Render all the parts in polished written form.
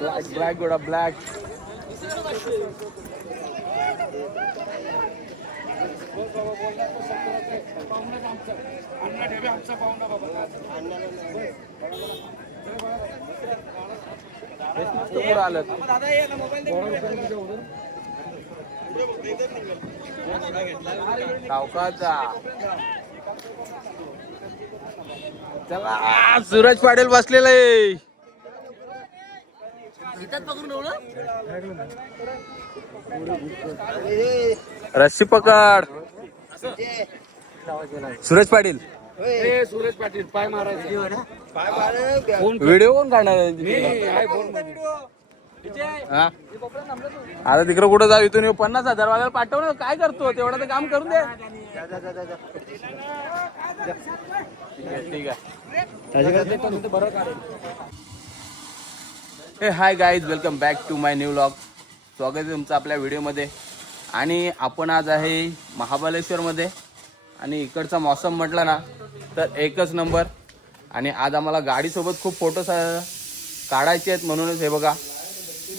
Black घोडा black. पुढं आलं सावकाचा. चला सूरज पाटील बसलेला आहे. रस्सी पकड. सूरज पाटील. सूरज पाटील पाय मारायचं. व्हिडिओ कोण काढणार हा? आता तिकडे कुठं जाऊ, इथून 50,000 वाल्याला पाठवलं. काय करतो, तेवढं तर काम करून दे. ठीक आहे. Hi guys, welcome back to my new vlog. स्वागत आहे तुमचं आपल्या व्हिडिओमध्ये. आणि आपण आज आहे महाबळेश्वरमध्ये. आणि इकडचा मौसम म्हटलं ना तर एकच नंबर. आणि आज आम्हाला गाडीसोबत खूप फोटो काढायचे आहेत, म्हणूनच हे बघा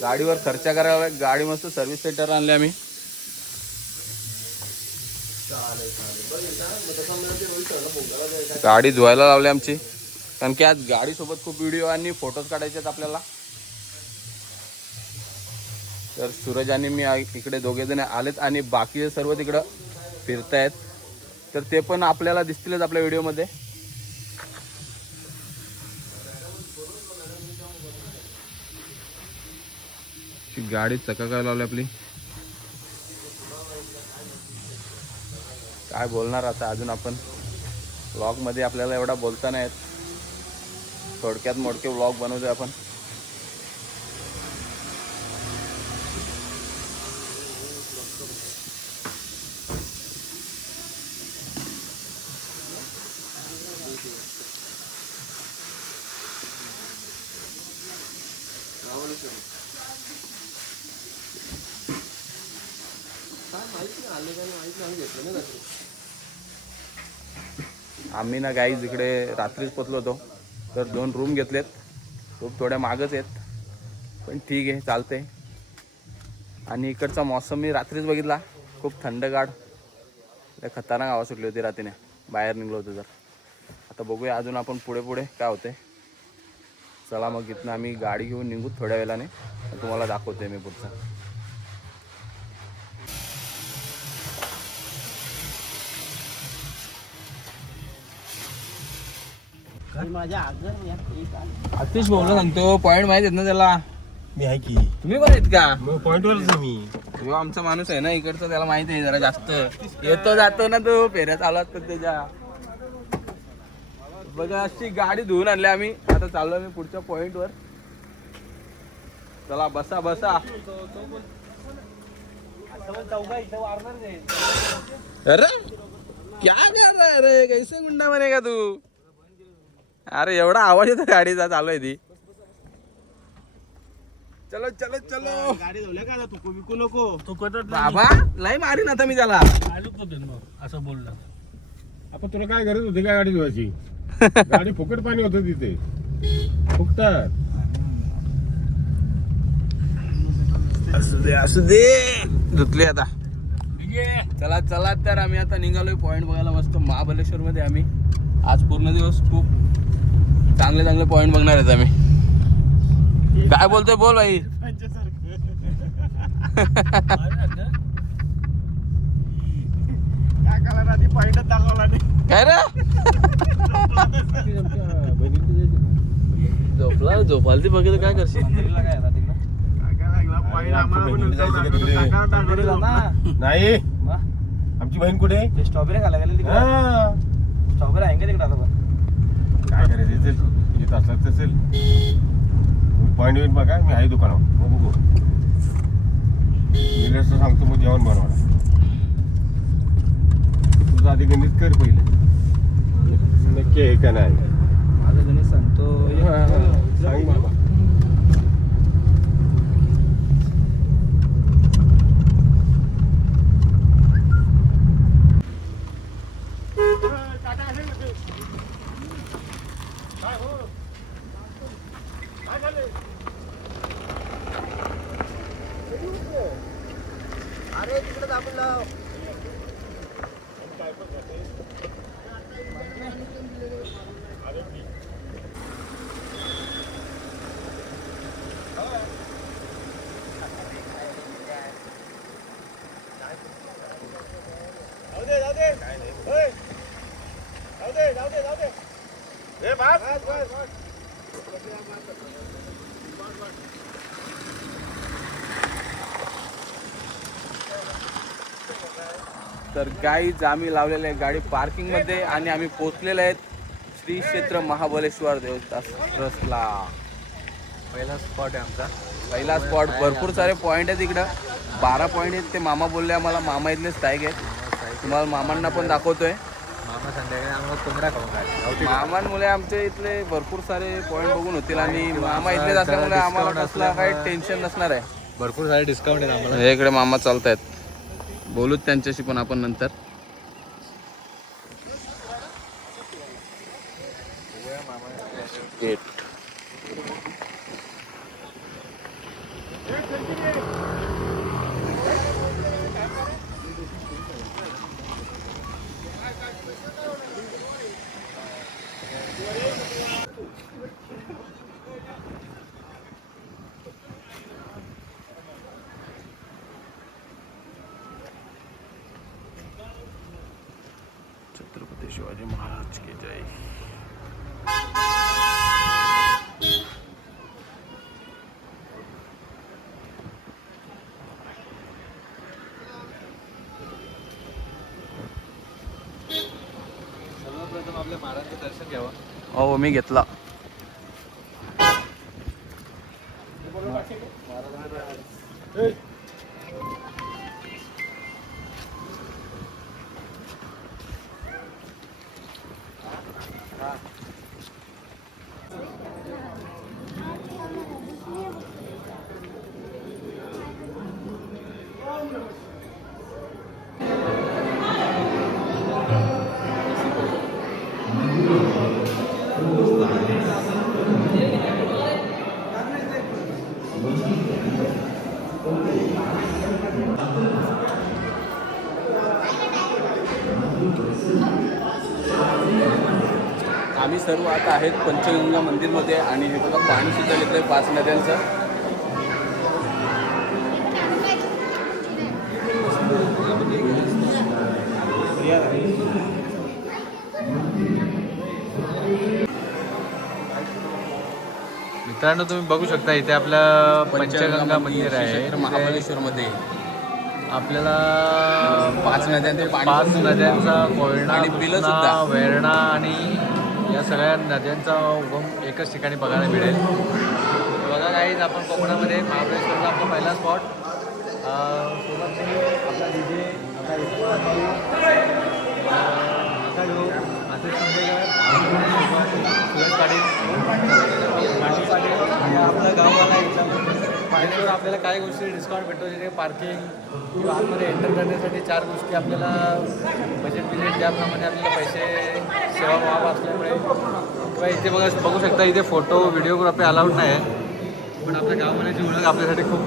गाडीवर खर्च करायला. गाडी मस्त सर्व्हिस सेंटर आणले आम्ही. गाडी धुवायला लावली आमची, कारण की आज गाडीसोबत खूप व्हिडिओ आणि फोटोज काढायचे आहेत आपल्याला. तर सूरज आणि मी इकडे दोघे जण आलेत आणि बाकी सर्व तिकडं फिरतायत. तर ते पण आपल्याला दिसतीलच आपल्या व्हिडिओमध्ये. गाडी चकाकायला लावली आपली. काय बोलणार आता अजून आपण व्लॉग मध्ये, आपल्याला एवढा बोलता नाही येत. थोडक्यात मोडके व्लॉग बनवतोय आपण. आम्ही ना गाईज इकडे रात्रीच पोचलो होतो. तर 2 रूम घेतलेत. रूम थोड्या मागच आहेत, पण ठीक आहे, चालते. आणि इकडचा मौसम मी रात्रीच बघितला, खूप थंडगार. खतरनाक हवा सुटली होती रात्रीने, बाहेर निघलो होतो. तर आता बघूया अजून आपण पुढे पुढे काय होते. चला मग इथनं आम्ही गाडी घेऊन निघू थोड्या वेळाने. तुम्हाला दाखवते मी पुढचं. आतिश भाऊला सांगतो, पॉइंट माहित आहेत ना त्याला. मी आहे की तुम्ही पण आहेत का? पॉइंट वरच आहे मी. तो आमचा माणूस आहे ना इकडचा, त्याला माहिती आहे जरा जास्त. येतो जातो ना तो, फेऱ्या चालू असतात त्याच्या. बघा अशी गाडी धुवून आणली आम्ही. आता चाललो आम्ही पुढच्या पॉइंट वर. चला बसा बसा. अरे क्या कर रहा है रे, कैसे गुंडा बनेगा तू? अरे एवढा आवाज येतो गाडीचा, चालू आहे ती. चलो चलो चलो. गाडी धुवल्या का तू विकू नको. तू बाबा लय मारीन आता मी त्याला. असं बोलला आपण. तुला काय गरज होती काय गाडी धुवायची? गाडी फुकट पाणी होतं तिथे, फुकटात. असू दे धुतली आता. चला चला. तर आम्ही आता निघालोय पॉइंट बघायला मस्त महाबळेश्वर मध्ये. आम्ही आज पूर्ण दिवस खूप चांगले चांगले पॉइंट बघणार आहेत आम्ही. काय बोलतोय बोल भाई. काय रे झोपला झोपाल ती बघितलं काय करशील. नाही आमची बहीण कुठे? स्ट्रॉबेरी खायला गेले तिकडे. स्ट्रॉबेरी आहे का तिकडे आता? पण काय करायचं येत असलं तसेल. पॉईंट बिट बघा, मी आहे दुकानावर. मग बघू मी रस्ता सांगतो, मग जेवण बनवणार. तुझं आधी गणित कर पहिले, नक्की आहे का नाही. माझं गणित सांगतो. सांग बाबा. तर गाईज आम्ही लावलेले आहे गाडी पार्किंग मध्ये आणि आम्ही पोहोचलेले आहेत श्री क्षेत्र महाबळेश्वर देवस्थानला. पहिला स्पॉट आहे आमचा. पहिला स्पॉट. भरपूर सारे पॉईंट आहेत इकडं. 12 पॉईंट आहेत. ते मामा बोलले आम्हाला. मामा इथले स्थायिक आहेत. तुम्हाला मामांना पण दाखवतोय. मामा संध्याकाळी आम्हाला कोंबडा खाऊन काय मामांमुळे आमच्या इथले भरपूर सारे पॉईंट बघून होतील आणि मामा इथलेच असल्यामुळे आम्हाला कसला काही टेन्शन नसणार आहे. भरपूर सारे डिस्काउंट आहेत आम्हाला. हे इकडे मामा चालतायत. बोलूत त्यांच्याशी पण आपण नंतर. गेट छत्रपती शिवाजी महाराज की जय. सर्वप्रथम आपल्या महाराजांचं दर्शन घ्यावं. हो मी घेतला. आम्ही सर्व आता आहेत पंचगंगा मंदिरमध्ये आणि हे बघा पाणी सुद्धा घेतलंय 5 नद्यांचं. मित्रांनो तुम्ही बघू शकता इथे आपलं पंचगंगा मंदिर आहे. महाबळेश्वर मध्ये आपल्याला 5 नद्यांचं पाणी 5 नद्यांचा कोयना, आणि बिलं कृष्णा, सुद्धा. वेरणा आणि या सगळ्या नद्यांचा उगम एकच ठिकाणी बघायला मिळेल. बघा काहीच आपण कोकणामध्ये महाबळेश्वरचा आपला पहिला स्पॉट. सोबत आपला डीजे आशिष शिंदेकर, सुरेश पाटील, पाटील पाटील आणि आपला गाववाला एकदम पाहिल्यावर आपल्याला काही गोष्टी डिस्काउंट भेटतो. जिथे पार्किंग किंवा आतमध्ये एंटर करण्यासाठी 4 गोष्टी आपल्याला बजेट बिजेट ज्याप्रमाणे आपल्याला पैसे सेवा भाव असल्यामुळे किंवा इथे बघू शकता इथे फोटो व्हिडिओग्राफी अलाउड नाही आहे. पण आपल्या गाववाल्याची ओळख आपल्यासाठी खूप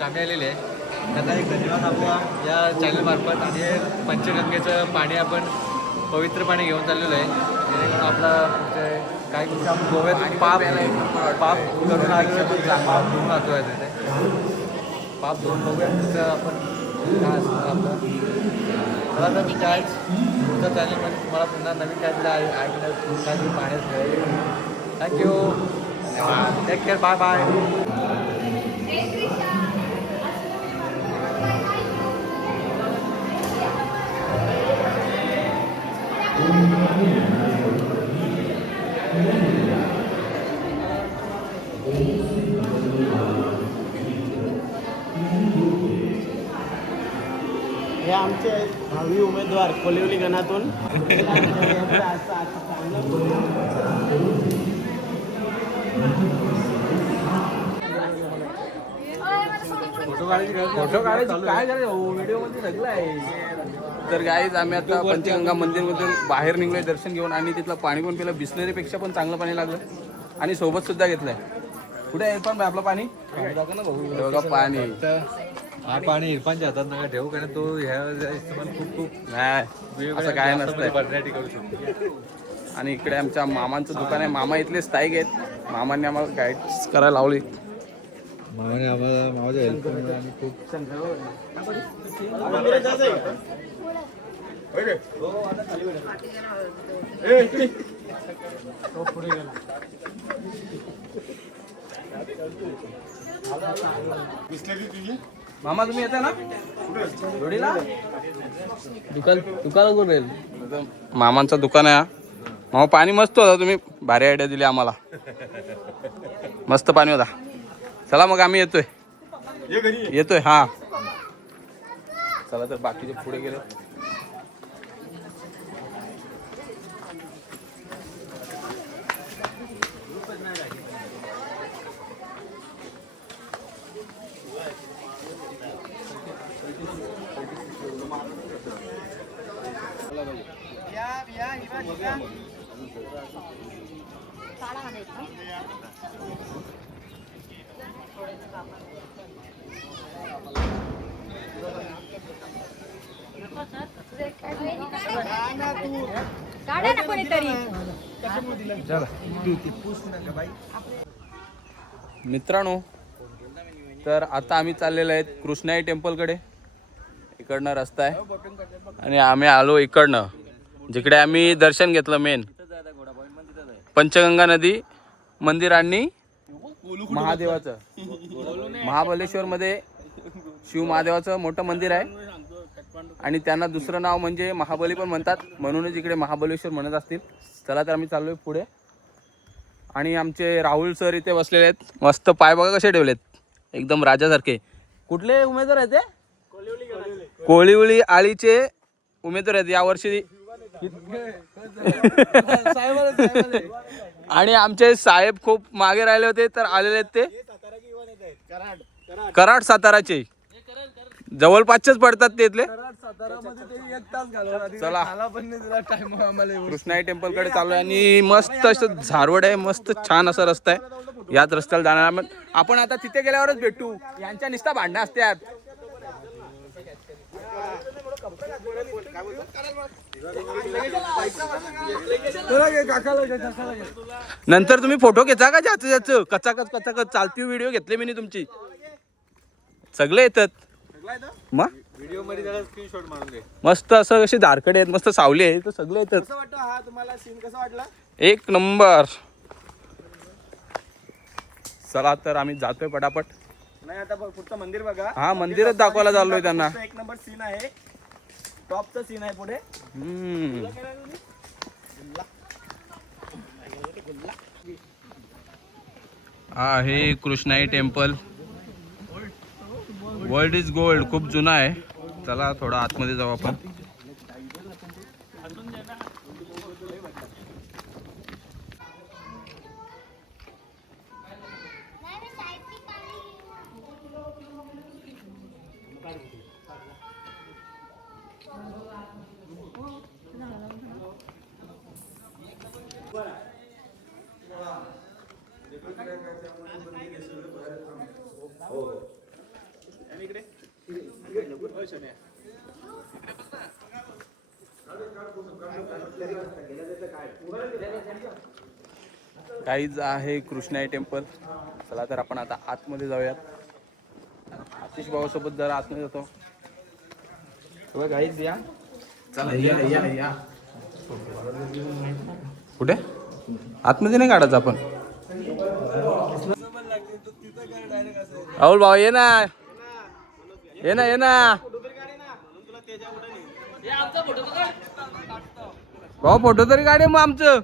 कामी आलेली आहे. त्यांना एक धन्यवाद आपल्या या चॅनलमार्फत. आणि पंचगंगेचं पाणी आपण पवित्र पाणी घेऊन चाललेलो आहे. जेणेकरून आपला काही गोष्टी आपण गोव्यात पाप करून आलेलो पाप धुवून राहतो आहे तिथे. पाप धुवून बघूया आपण काय असतं आपलं. मला तर कायच तुमच्या चॅनलमध्ये तुम्हाला पुन्हा नवीन काहीतरी ऐकलं काहीतरी पाहण्यात मिळेल. Thank you. Take care. Bye bye. हे आमचे भावी उमेदवार कोलिवली गणातून. फोटो काढायची काय करायचं व्हिडिओमध्ये सगळं आहे. तर गाईज आम्ही आता पंचगंगा मंदिरमधून बाहेर निघलोय दर्शन घेऊन आणि तिथलं पाणी पण पिलं. बिस्लरीपेक्षा पण चांगलं पाणी लागलं आणि सोबत सुद्धा घेतलंय. कुठे आहे पण आपलं पाणी? बघा पाणी हा पाणी इरफानच्या हातात नका ठेवू कारण तो ह्या तुम्हाला खूप खूप नाही असं काय नसतंय. बर्नाटी करू शकतो. आणि इकडे आमच्या मामांचं दुकान आहे. मामा इथले स्थायिक आहेत. मामांनी आम्हाला गाईड करायला लावली. मामाने आम्हाला माझ्या हेल्प केली आणि खूप मंदिरात जायचं आहे का? दिसलेली तुझी मामा तुम्ही येता ना जोडीला? दुकान कोण राहील? मामांचं दुकान आहे हा. मामा पाणी मस्त होता. तुम्ही भारी आयडिया दिली आम्हाला. मस्त पाणी होता. चला मग आम्ही येतोय. ये घरी येतोय हा. चला तर बाकीचे पुढे गेले. काढा ना कोणीतरी. मित्रांनो तर आता आम्ही चाललेलो आहेत कृष्णाई टेम्पलकडे. इकडनं रस्ता आहे आणि आम्ही आलो इकडनं जिकडे आम्ही दर्शन घेतलं. मेन पंचगंगा नदी मंदिर आणि महादेवाचं महाबलेश्वर मध्ये शिव महादेवाचं मोठं मंदिर आहे. आणि त्यांना दुसरं नाव म्हणजे महाबली पण म्हणतात म्हणूनच इकडे महाबलेश्वर म्हणत असतील. चला तर आम्ही चाललोय पुढे. आणि आमचे राहुल सर इथे बसलेले आहेत. मस्त पाय बघा कसे ठेवलेत एकदम राजासारखे. कुठले उमेदवार आहेत ते? कोळिवळी आळीचे उमेदवार आहेत यावर्षी. आणि आमचे साहेब खूप मागे राहिले होते तर आलेले आहेत ते कराड साताराचे. जवळपासचेच पडतात ते इथले. चला कृष्णाई टेम्पल कडे चालू आहे आणि मस्त असं झारवड आहे. मस्त छान असा रस्ता आहे. याच रस्त्याला जाणार आपण. आता तिथे गेल्यावरच भेटू. यांच्या निस्ता भांडणं असतात. नंतर तुम्ही फोटो घेता का ज्याचं ज्याचं कचाकच चालती व्हिडिओ घेतले मी तुमची. सगळे येतात मग व्हिडिओ मध्ये जरा स्क्रीनशॉट मारून दे. मस्त असं कसे धारकडे आहेत मस्त सावली आहे तर सगळे येतात. कसं वाटतं हा तुम्हाला सीन कसा वाटला? एक नंबर. चला तर आम्ही जातोय पटापट. नाही आता पुढचं मंदिर बघा. हा मंदिरच दाखवायला चाललोय त्यांना. एक नंबर सीन आहे. टॉपचं सीन आहे पुढे. हा हे Krishnai temple. World is gold. खूप जुना आहे. चला थोडा आतमध्ये जाऊ आपण. काहीच आहे कृष्णाई टेम्पल. चला तर आपण आता आतमध्ये जाऊयात. आतिश भावासोबत जरा आतमध्ये जातो. गाईज या. चला या कुठे आतमध्ये नाही काढायचं आपण. राहुल भाऊ ये ना ये ना भाऊ फोटो तरी काढे मग आमचं.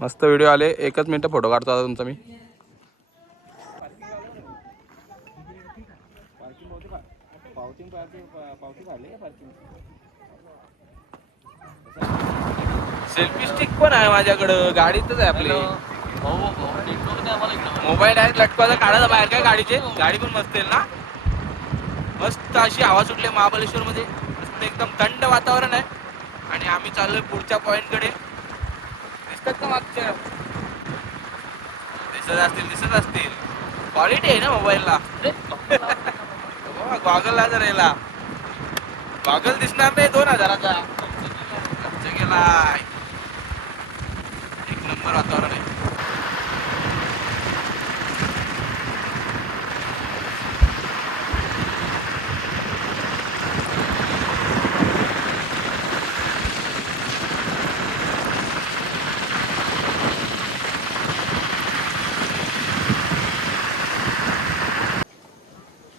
मस्त व्हिडिओ आले. एकच मिनिट फोटो काढतो आता तुमचा मी. सेल्फी स्टिक पण आहे माझ्याकडं. गाडीतच आहे आपली. मोबाईल आहे लटकवायचा काढायचा बाहेर काय गाडीचे. गाडी पण मस्त आहे ना. मस्त अशी हवा सुटली महाबलेश्वर मध्ये. मस्त एकदम थंड वातावरण आहे. आणि आम्ही चाललोय पुढच्या पॉइंट कडे. दिसतात का मागच्या दिसत असतील क्वालिटी आहे ना मोबाईलला. गॉगल ला जर याला गॉगल दिसणार नाही 2000चा. खर्च केलाय. एक नंबर वातावरण आहे.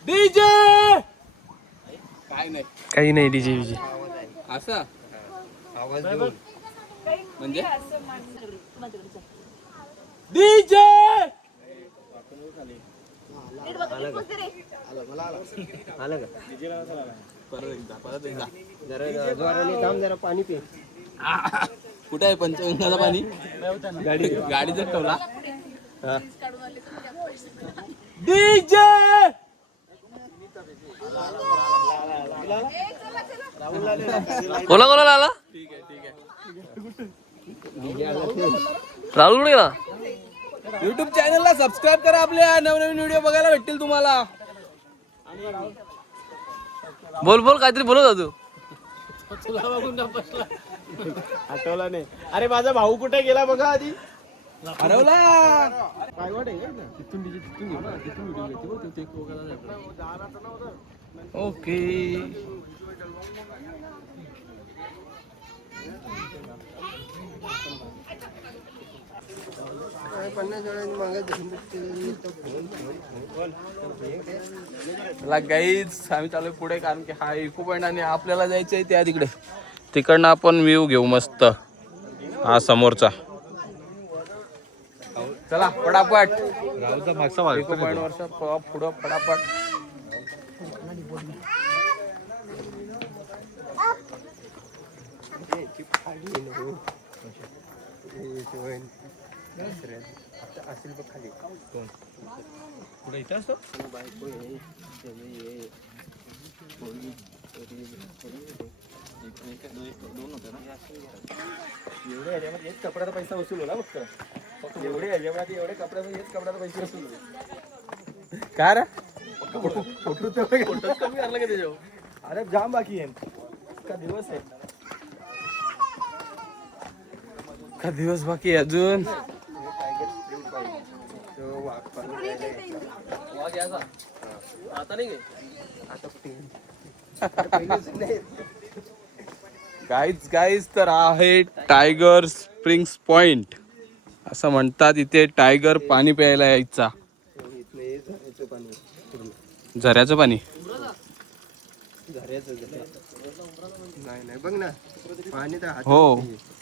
डीजे काय नाही काही नाही डीजे विजे. असं म्हणजे डीजे जरा पाणी पे. कुठे आहे पंचगंगाचं पाणी? गाडीचा ठेवला. डीजे कोला कोला आला ठीक आहे राहुल कुठे गेला? युट्यूब चॅनलला सबस्क्राईब करा. आपल्या नवनवीन व्हिडिओ बघायला भेटतील तुम्हाला. बोल काहीतरी बोलत होता तू. आठवला नाही. अरे माझा भाऊ कुठे गेला बघा आधी. हरवला. ओके गाईज आम्ही चालू पुढे कारण की हा इको पॉइंट आणि आपल्याला जायचं आहे त्या तिकडे. तिकडनं आपण व्ह्यू घेऊ मस्त हा समोरचा. चला पटापट इको पॉइंट वरचा पुढं पटापट. पुढे इथे असतो. एवढे ह्याच्यामध्ये हेच कपड्याचा पैसा वसूल होला फक्त. एवढे ह्याच्यामध्ये एवढे कपड्याचा हेच कपड्याचा पैसे वसूल होईल. काय रे फोटो कमी करला का त्याच्यावर. अरे जाम बाकी आहे का दिवस आहे. का दिवस बाकी आहे अजून. आता नाही गाईज तर आहे टायगर स्प्रिंग्स पॉइंट असं म्हणतात. इथे टायगर पाणी प्यायला यायचा. झऱ्याचं पाणी. नाही बघ ना पाणी तर हो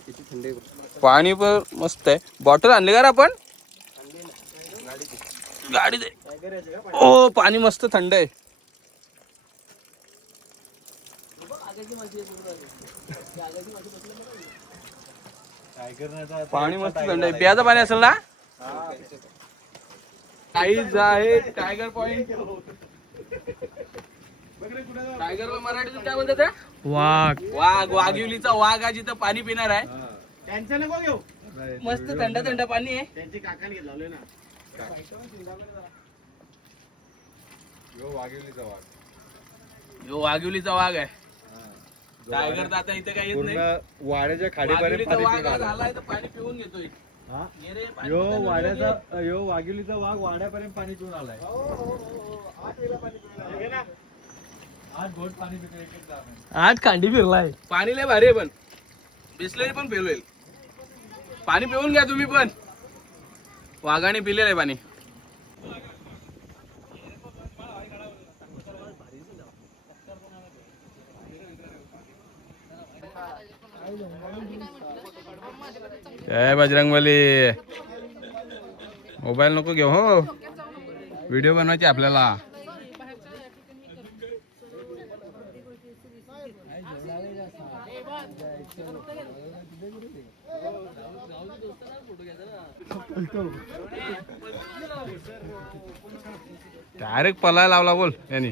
किती थंड आहे. पाणी पण मस्त आहे. बॉटल आणली का रे आपण गाडी दे. ओ पाणी मस्त थंड आहे. पाणी मस्त थंड आहे. प्याचं पाणी असेल ना. काहीच आहे टायगर पॉइंट. टायगरला मराठीतून काय बोलतात? वाघ. वाघिवलीचा वाघ आज इथं पाणी पिणार आहे. त्यांचं नको घेऊ. मस्त थंड थंड पाणी आहे. त्यांची काकाने घेतलं ना. यो वाघिवलीचा वाघ आहे. टायगर तर आता इथे काही येत नाही. वाड्याच्या वाघिवलीचा वाघ आज आलाय तर पाणी पिऊन घेतोय. ये रे, पाणी पिऊन घेतोय. यो वाघिवलीचा वाघ वाड्यापर्यंत पाणी पिऊन आलाय. आज कांडी फिरलाय. पाणी लय भारी आहे पण बिसलेरी पण पेलोय. पाणी पिऊन घ्या तुम्ही पण. वाघाने पिलेलं आहे पाणी. जय बजरंगबली. मोबाईल नको घेऊ हो. व्हिडिओ बनवायचे आपल्याला. डायरेक्ट पलाय लावला बोल यांनी.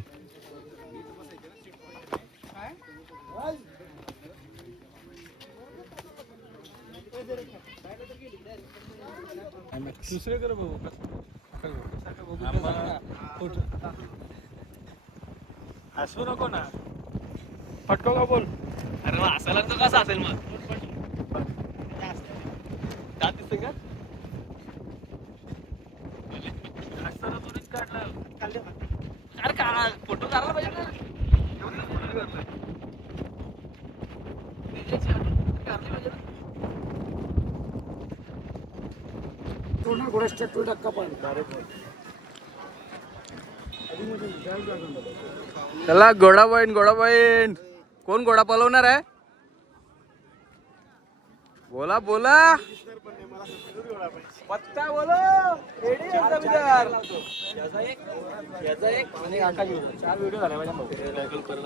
दुसरीकडे बघू हसू नको ना फटको का बोल. अरे मग हसायला तर कसं असेल मग का दिसते का असताना तुरीच काढलं. अरे का फोटो काढला पाहिजे ना. चला घोडा बहीण कोण घोडा पलवणार आहे बोला बोला पत्ता बोलो रेडी आहे जमीदार.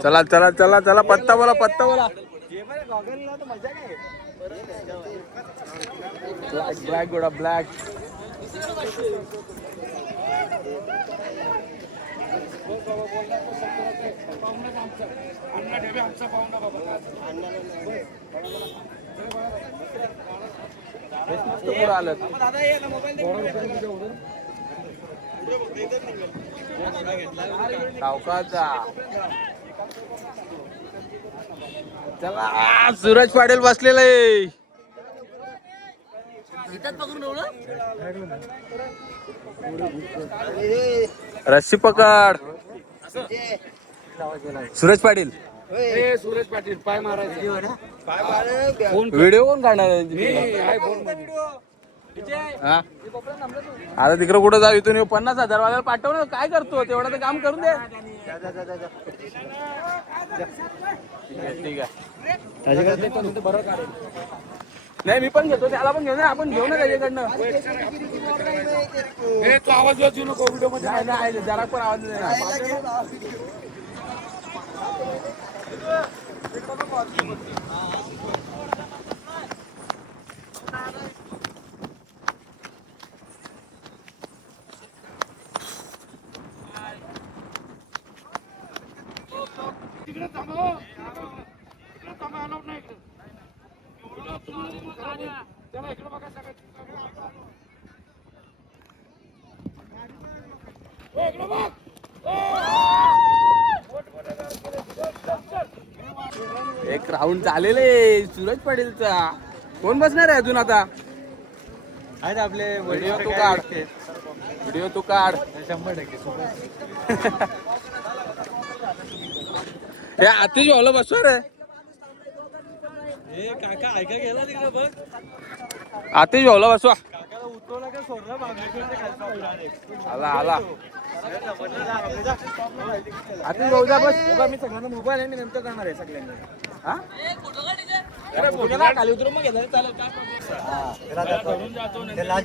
चला चला चला चला पत्ता बोला ब्लॅक घोडा ब्लॅक. मस्त पुढं आलं सावकाचा. चला सूरज पाटील बसलेला आहे. रस्सी पकड सूरज पाटील. सूरज पाटील पाय मारायचा व्हिडिओ कोण काढणार हा आता तिकडे कुठं जाऊ इथून 50,000 वाल्याला पाठव ना. काय करतो तेवढं तर काम करून दे. ठीक आहे नाही मी पण घेतो त्याला पण घेऊ ना आपण घेऊ ना त्याच्याकडनं. तू आवाज वाचू नको व्हिडिओ मध्ये. नाही जरा पण आवाज नाही. तिकडे थांबा तिकडे थांबा अलाउड नाही इकडे. त्याला इकडे बघा सगळं. इकडे बघ. एक राऊंड झालेलं आहे सूरज पाटीलचा. कोण बसणार आहे अजून आता. आहेत आपले व्हिडिओ तू काढ व्हिडिओ तू काढ 100% हे आतिश भाऊला बसवर आहे. काका ऐका गेला तिकडे बघ. आतिश भाऊला बसवा. काकाला उठवला का सोडला मागणी आला आला आतिश भाऊ जा बस. मी सगळ्यांना मोबाईल आहे मी नंतर जाणार आहे सगळ्यांना. हा खाली उतरून मग घेणार चालेल.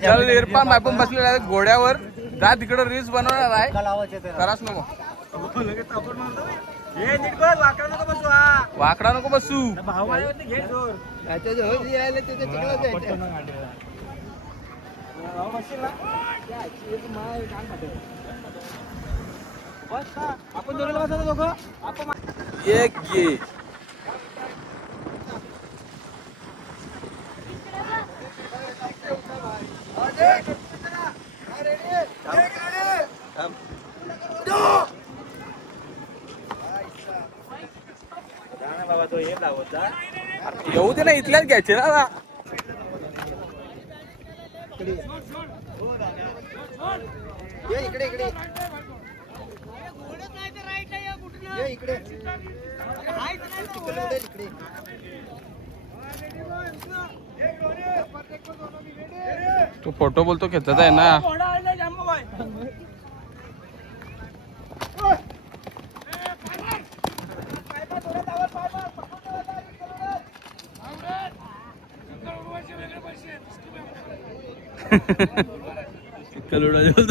चल इरफान आपण बसलेला आहे घोड्यावर. जा तिकडे रील्स बनवणार आहे. कराच नको वाकडा नको बसू. आपण दोघांना बसायला दोघं. एक घे बाबा तो हे लावत जा. येऊ दे ना इथल्याच घ्यायचे ना. इकडे इकडे इकडे तू फोटो बोलतो खेचत आहे ना.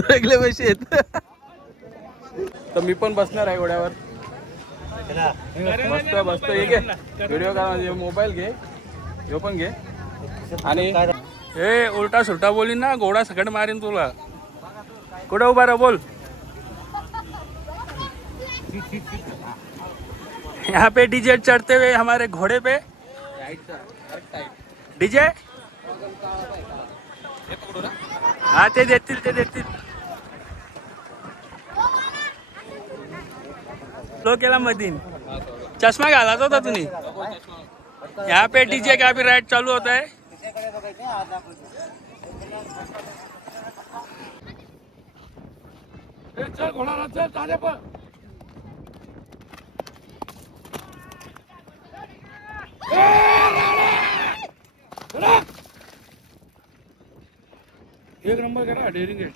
वेगळे पैसे आहेत. तर मी पण बसणार आहे घोड्यावर. बसतो हे घे व्हिडिओ का मोबाईल घे ह्यो पण घे. आणि हे उलटा सुलटा बोलीन ना घोडा सकट मारीन तुला. कुठं उभा राहा बोल. यहाँ पे डीजे चढ़ते हुए हमारे घोड़े पे डीजे हा ते देतील ते देतील. लो केला मधीन चष्मा घालायचा होता तुम्ही. यहाँ पे डीजे का भी राइड चालू होता है. चल घोडा चल ताजे पण एक नंबर करा डेअरिंग गेट.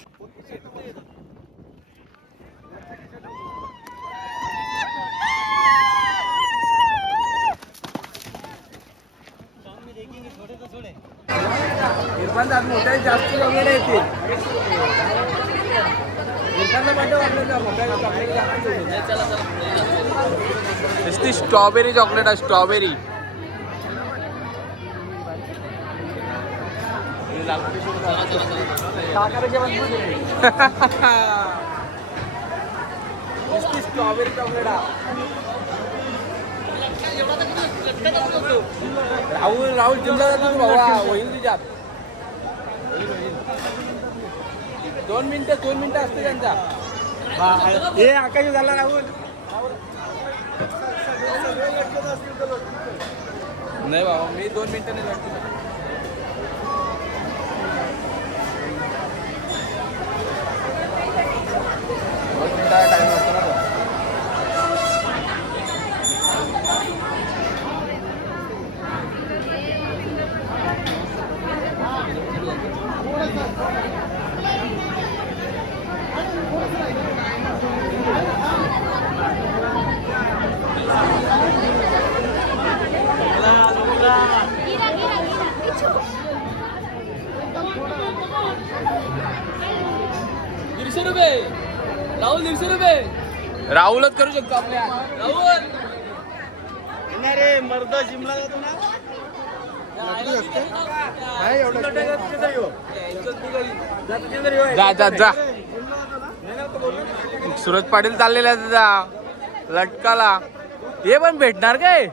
इरफान आज मोठ्या जास्त वगैरे येतील. इरफानला ती स्ट्रॉबेरी चॉकलेट आहे strawberry. Strawberry chocolate Rahul Rahul जिमला जातो भावा होईल तुझ्यात. 2 मिनिटं असते त्यांचा. हे आकाश झाला राहुल. नाही बाबा मी 2 मिनिटं नाही लागतो. 2 मिनिटाचा टाइम असतो ना. राहुल 150 रुपये. राहुलच करू शकतो आपल्या. राहुल रे मर्द जिमला जातो ना. नाही एवढं जा जा जा. सूरज पाटील चाललेला तुझा लटकाला. हे पण भेटणार काय.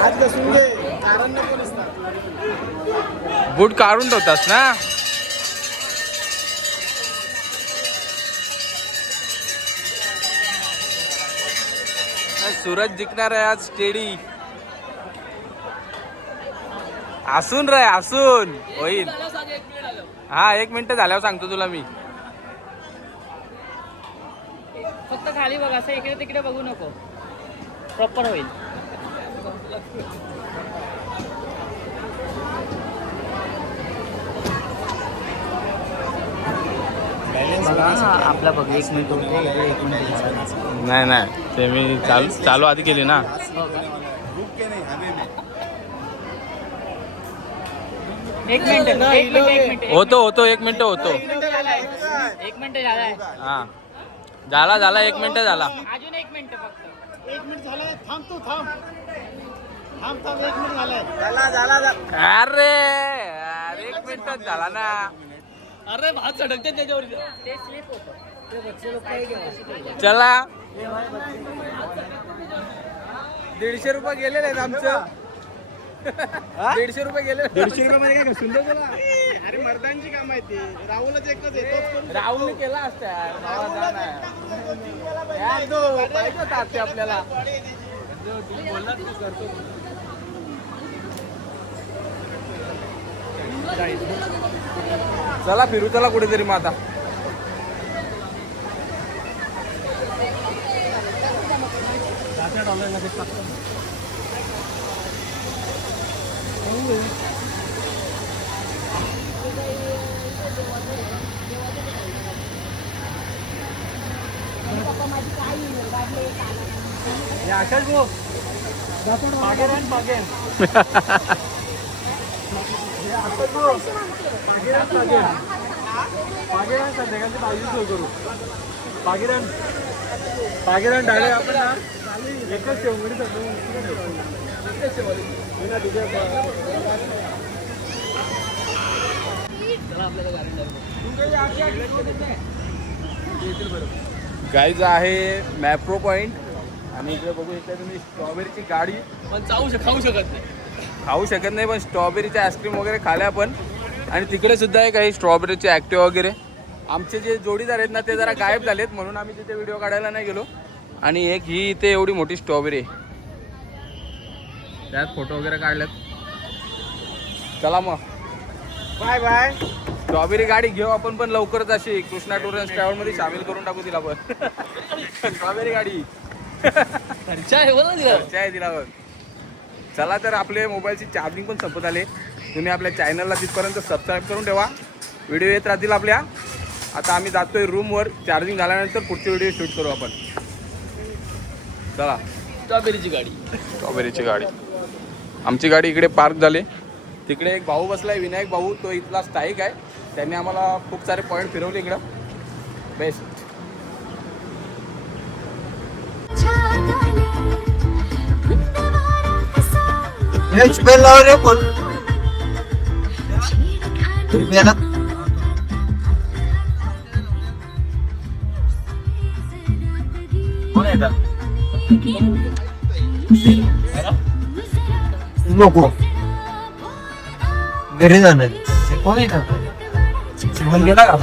हात घासून घे कारण नको दिसतात. बूट काढून ठेवतास ना. सूरज जिंकणार आहे आज स्टेडी. हसून रे हसून होईल. हा 1 मिनिट झाल्यावर सांगतो तुला मी. फक्त खाली बघ असं इकडे तिकडे बघू नको. प्रॉपर होईल. आपला बघ 1 मिनिट होते 1 मिनिट. नाही नाही ते मी चालू आधी केली ना. एक मिनिट होतो 1 मिनिट होतो. 1 मिनिट झालाय. हा झाला 1 मिनिट झाला. अजून 1 मिनिट फक्त. 1 मिनिट झालं. थांब तू थांब 1 मिनिट झालंय. झाला. अरे 1 मिनिटच झाला ना. अरे भात सडकते त्याच्यावर. ते स्लिप होतं. चला 150 रुपये गेलेले आहेत आमचं. 150 रुपये गेले. 150 रुपये मध्ये काय सुंदर बोला. अरे मर्दांची काम आहे ते. राहुलच एकच येतो. राहुल केला असता पाहिजे होता ते आपल्याला. चला फिरू चला कुठेतरी मग आता. आकाश भाऊ बागेन संध्याकाळची भाजी सोय करू. बागेरान बागेला डायरेक्ट आपण ना एकच शेवगडी सांगतो. गाईज आहे मॅप्रो पॉइंट आणि इकडे बघू इकडे तुम्ही स्ट्रॉबेरीची गाडी पण खाऊ शकत नाही, पण स्ट्रॉबेरीचे आईस्क्रीम वगैरे खाले आपण. आणि तिकडे सुद्धा आहे काही स्ट्रॉबेरीचे ॲक्टिव्ह वगैरे. आमचे जे जोडीदार आहेत ना ते जरा गायब झालेत म्हणून आम्ही तिथे व्हिडिओ काढायला नाही गेलो. आणि एक ही इथे एवढी मोठी स्ट्रॉबेरी आहे, त्यात फोटो वगैरे काढलेत. चला मग बाय बाय. स्ट्रॉबेरी गाडी घेऊ आपण पण लवकरच. अशी कृष्णा टूर अँड ट्रॅव्हल मध्ये सामील करून टाकू तिला पण. स्ट्रॉबेरी गाडी खर्च आहे बोला तिला. खर्च आहे तिला पण. चला तर आपले मोबाईलची चार्जिंग पण संपत आले. तुम्ही आपल्या चॅनलला तिथपर्यंत सबस्क्राईब करून ठेवा, व्हिडिओ येत राहतील आपल्या. आता आम्ही जातोय रूमवर. चार्जिंग झाल्यानंतर पुढचे व्हिडिओ शूट करू आपण. चला. स्ट्रॉबेरीची गाडी. स्ट्रॉबेरीची गाडी. आमची गाडी इकडे पार्क झाली. तिकडे एक भाऊ बसलाय, विनायक भाऊ. तो इथला स्थायिक आहे. त्यांनी आम्हाला खूप सारे पॉईंट फिरवले इकडं. बेस्ट. नको घरी जाणार कोण येतात गेला का